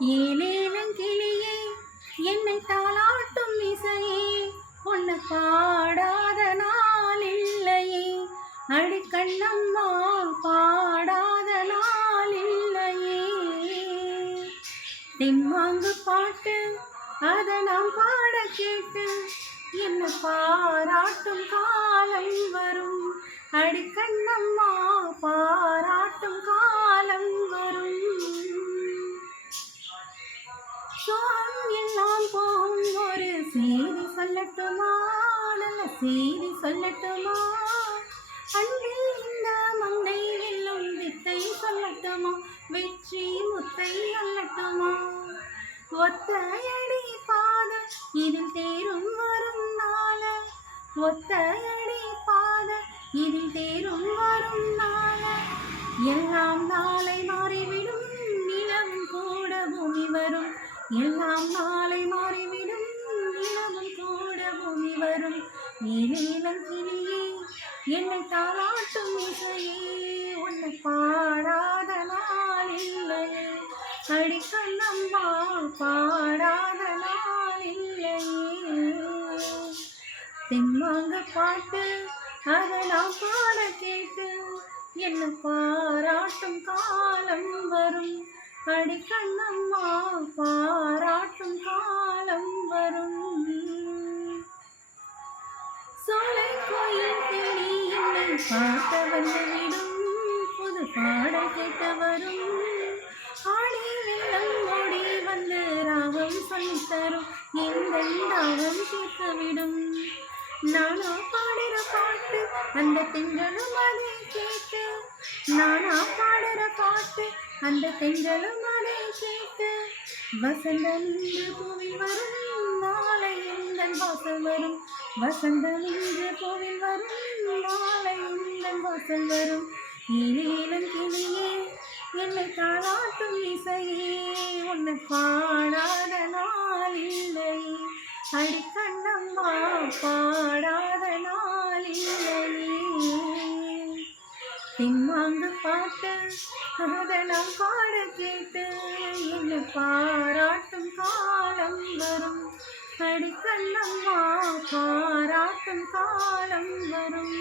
ஏலேலங்கிளியே என்னை தாளாட்டும் இசையே உன்னை பாடாத நாள் இல்லையே. அடிக்கண்ணம்மா பாடாத நாள் இல்லையே. தெம்மாங்கு பாட்டு அதை நாம் பாட கேட்டு என்ன பாராட்டும் காலம் வரும். அடிக்கண்ணம்மா பாராட்டும் காலம் வரும். சோகம் எல்லாம் போகும் ஒரு செய்தி சொல்லட்டுமா, நல்ல செய்தி சொல்லட்டுமா. அன்பில் இந்த மங்கை வெல்லும் வித்தை சொல்லட்டுமா, வெற்றி முத்தை அல்லட்டுமா. ஒத்தையடி பாத இதில் தேரும் வரும் நாள, ஒத்தையடி பாத இதில் தேரும் வரும் நாள. எல்லாம் நாளை மாறிவிடும், நிலவும் கூட பூமி வரும். எல்லாம் நாளை மாறிவிடும், நிலவும் கூட பூமி வரும். ஏலேலங்கிளியே என்னை தாளாட்டும் இசையே உன்னை பாடாத நாள் இல்லையே. அடிக்கண்ணம்மா பாடாத நாள் இல்லையே. தெம்மாங்க பாட்டு அதை நான் பாட கேட்டு என்ன பாராட்டும் காலம் வரும். அடிக்கண்ணம்மா பாராட்டும் காலம் வரும். சோலை கோயில் தேடி என்னை பார்க்க வந்துவிடும், புது பாடல் கேட்ட வரும். ஆடி வெள்ளம் ஓடி வந்து ராகம் சொல்லித்தரும், எந்த ராகம் கேட்கவிடும். நானா பாடுற பாட்டு அந்த தென்றலும் அதை கேட்டு, நானா பாடுற பாட்டு அந்த தென்றலும் அதை கேட்டு. வசந்தம் இன்று பூவில் வரும், நாளை எந்தன் வாசல் வரும். வசந்தம் இன்று பூவில் வரும், நாளை எந்தன் வாசல் வரும். ஏலேலங்கிளியே என்னை தாளாட்டும் இசையே உன்னை பாடாத நாள் இல்லையே. அடிக்கண்ணம்மா பாடாத நாள் இல்லையே. தெம்மாங்கு பாட்டு அதை நாம் பாட கேட்டு என்ன பாராட்டும் காலம் வரும். அடிக்கண்ணம்மா பாராட்டும் காலம் வரும்.